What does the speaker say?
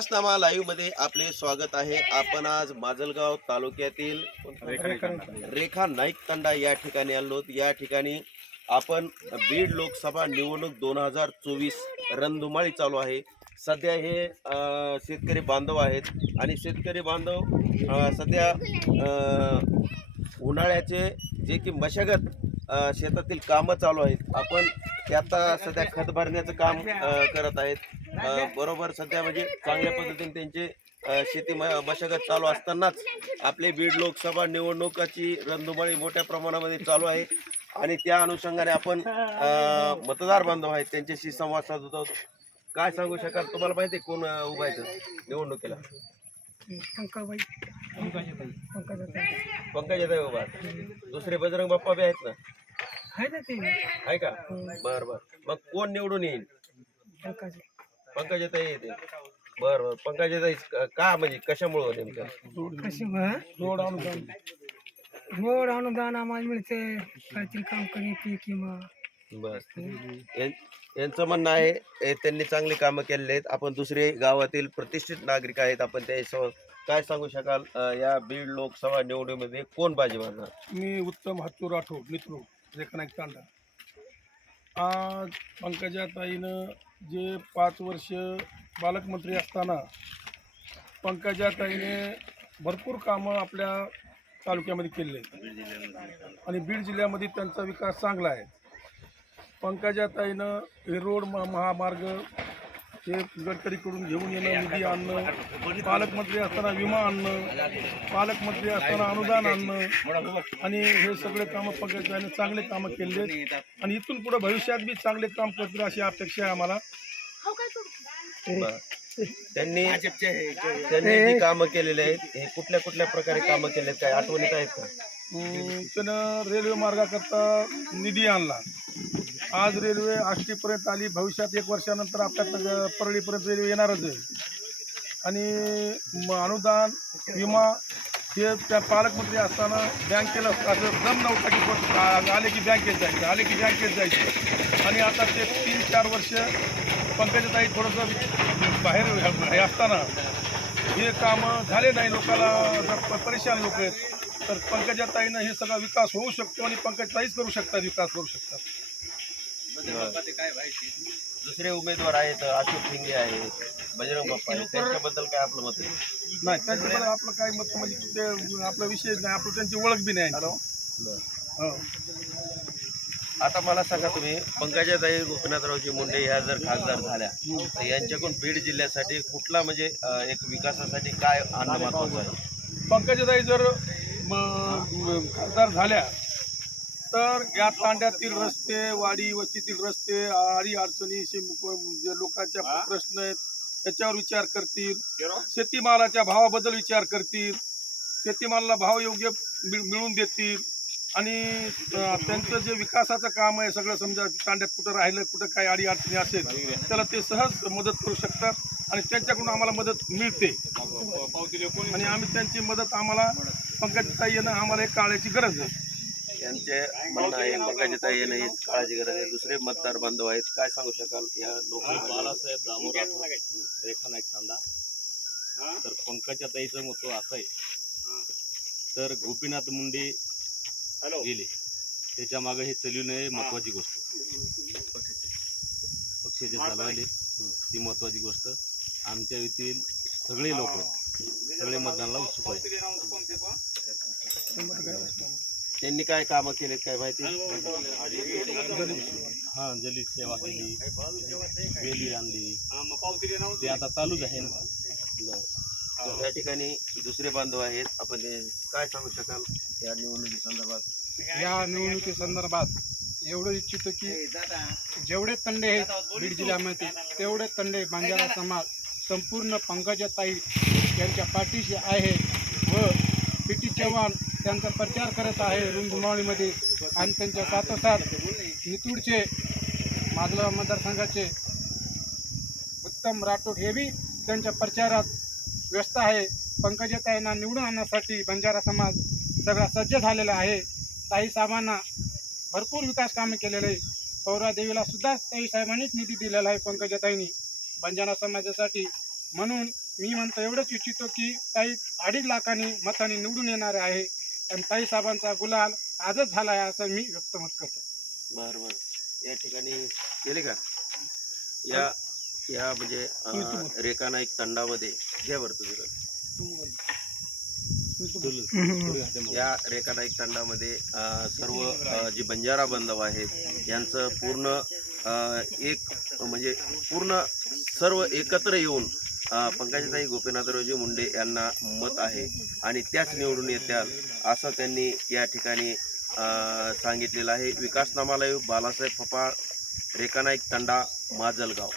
विकासनामा लाईव्हमध्ये आपले स्वागत आहे. आपण आज माजलगाव तालुक्यातील रेखा नाईक तंडा या ठिकाणी आलो. या ठिकाणी आपण बीड लोकसभा निवडणूक दोन हजार चोवीस रणधुमाळी चालू आहे. सध्या हे शेतकरी बांधव आहेत. आणि शेतकरी बांधव सध्या उन्हाळ्याचे जे की मशागत शेतातील कामं चालू आहेत. आपण ते आता सध्या खत भरण्याचं काम अ, करत आहेत. अ, बरोबर सध्या म्हणजे चांगल्या पद्धतीने त्यांचे अ, शेती म- मशागत चालू असतानाच आपले बीड लोकसभा निवडणुकाची रणधुमाळी मोठ्या प्रमाणामध्ये चालू आहे. आणि त्या अनुषंगाने आपण अ, मतदार बांधव आहेत त्यांच्याशी संवाद साधत आहोत काय सांगू शकाल? तुम्हाला माहिती आहे कोण अ, उभा आहे इथं निवडणुकीला? पंकाबाई पंकजाताई पंकजाताई उभा आहेत. दुसरे बजरंग बाप्पा बी आहेत ना? आहे ना ते. आहे का? बर बर. मग कोण निवडून येईल? पंकज पंकजाताई येते बर बर. पंकजाताई क- का म्हणजे कशामुळं नेमकं? कशी रोड अनुदान. रोड अनुदान आम्हाला मिळते. काहीतरी काम करण्याची किंवा बर. यां- यांचं म्हणणं आहे हे त्यांनी चांगली कामं केलेली आहेत. आपण दुसरे गावातील प्रतिष्ठित नागरिक आहेत. आपण त्या काय सांगू शकाल? अ, या बीड लोकसभा निवडणुकीमध्ये कोण बाजी मारणार? मी उत्तम हत्तू राठोड मित्र. रेखानायक तांडा. आज पंकजाताईनं जे पाच वर्ष पालकमंत्री असताना पंकजाताईने भरपूर कामं आपल्या तालुक्यामध्ये केलेली आहेत. आणि बीड जिल्ह्यामध्ये त्यांचा विकास चांगला आहे. पंकजाताईनं हे रोड महामार्ग हे गडकरीकडून घेऊन येणं निधी आणणं पालकमंत्री असताना विमा आणणं पालकमंत्री असताना अनुदान आणणं. आणि हे सगळे कामं पंकजाताईने चांगले कामं केले आहेत. आणि इथून पुढे भविष्यात बी चांगले काम करतील अशी अपेक्षा आहे आम्हाला. बर. त्यांनी त्यांनी जी कामं केलेली आहेत हे कुठल्या कुठल्या प्रकारे कामं केले आहेत काय आठवणीत आहेत का? त्यानं रेल्वे मार्गाकरता निधी आणला. आज रेल्वे आष्टीपर्यंत आली. भविष्यात एक वर्षानंतर आपल्या परळीपर्यंत रेल्वे येणारच आहे. आणि म- अनुदान विमा हे त्या पालकमंत्री असताना बँकेला असं दम नव्हता की आले की बँकेत जायचं आले की बँकेत जायचं. आणि आता ते तीन चार वर्ष पंकजाताई थोडंसं बाहेर हे असताना हे कामं झाले नाही. लोकांना जर परेशान लोक आहेत तर पंकजाताईनं हे सगळा विकास होऊ शकतो आणि पंकजताईच करू शकतात विकास करू शकतात. दुसरे उमेदवार आहेत अशोक ठिंगे आहेत बजरंग बाप्पा आहेत त्यांच्याबद्दल काय आपलं मत आहे? नाही त्यांच्याबद्दल आपलं काय मत? म्हणजे ते आपला विषय नाही आपलं त्यांची ओळख बी नाही. हो. आता मला सांगा तुम्ही पंकजाताई गोपीनाथरावजी मुंडे ह्या जर खासदार झाल्या तर यांच्याकडून बीड जिल्ह्यासाठी कुठला म्हणजे अं, एक विकासासाठी काय आणणं महत्वाचं आहे? पंकजाताई जर म- म- खासदार झाल्या तर या तांड्यातील रस्ते वाडी वस्तीतील रस्ते आडी अडचणी जे लोकांच्या प्रश्न आहेत त्याच्यावर विचार करतील. शेतीमालाच्या भावाबद्दल विचार करतील. शेतीमालाला भाव योग्य मिळ- मिळवून देतील. आणि त्यांचं जे विकासाचं काम आहे सगळं समजा तांड्यात कुठं राहिलं कुठं काही अडी अडचणी असेल त्याला ते सहज मदत करू शकतात आणि त्यांच्याकडून आम्हाला मदत मिळते. आणि आम्ही त्यांची मदत आम्हाला पंकजताई येणं आम्हाला एक काळाची गरज आहे. यांचे म्हणणं आहे पंकजाताई येणं हीच काळाची गरज आहे. दुसरे मतदार बांधव आहेत काय सांगू शकाल या लोक बाळासाहेब दामोर राठोड रेखा नाईक तांदा तर पंकजाताईचं महत्त्व असं आहे तर गोपीनाथ मुंडे गेले. त्याच्यामागे हे चलू नये महत्वाची गोष्ट. पक्ष जे चालवायले ती महत्वाची गोष्ट. आमच्या येथील सगळे लोक सगळे मतदानाला उत्सुक आहेत. त्यांनी काय कामं केलेत काय माहिती? हा जलीत सेवा केली वेली आणली. ते आता चालूच आहे ना. या ठिकाणी दुसरे बांधव आहेत. आपण काय सांगू शकाल या निवडणुकी संदर्भात? या निवडणुकी संदर्भात एवढं इच्छितो की जेवढे तंडे आहेत बीड जिल्ह्यामध्ये तेवढे तंडे बंजारा समाज संपूर्ण पंकजाताई यांच्या पाठीशी आहे व पी टी चव्हाण त्यांचा प्रचार करत आहे रुंधुमावळीमध्ये आणि त्यांच्या साथोसाथ नितूरचे माजलवा मतदारसंघाचे उत्तम राठोड हे त्यांच्या प्रचारात व्यस्त आहे. पंकजताईंना निवडून आणण्यासाठी बंजारा समाज सगळा सज्ज झालेला आहे. ताईसाहेबांना भरपूर विकास कामे केलेले आहे पौरादेवीला सुद्धा ताईसाहेबांनीच निधी दिलेला आहे पंकजताईंनी. बंजारा समाजासाठी म्हणून मी म्हणतो एवढंच इच्छितो की ताई अडीच लाखांनी मतांनी निवडून येणार आहे. आणि ताई साहेबांचा गुलाल आजच झाला आहे असं मी व्यक्त मत करतो. बर बर. या ठिकाणी गेले का? या या म्हणजे अं, रेखा नाईक तंडामध्ये घ्या बरं तुम्ही या रेखा नाईक तंडामध्ये सर्व जे बंजारा बांधव आहेत यांचं पूर्ण एक म्हणजे पूर्ण सर्व एकत्र येऊन पंकजाताई गोपीनाथरावजी मुंडे यांना मत आहे आणि त्याच निवडून येत्याल असं त्यांनी या ठिकाणी अं, सांगितलेलं आहे. विकासनामालय बालासाहेब फपाळ रेखानाईक तंडा माजलगाव.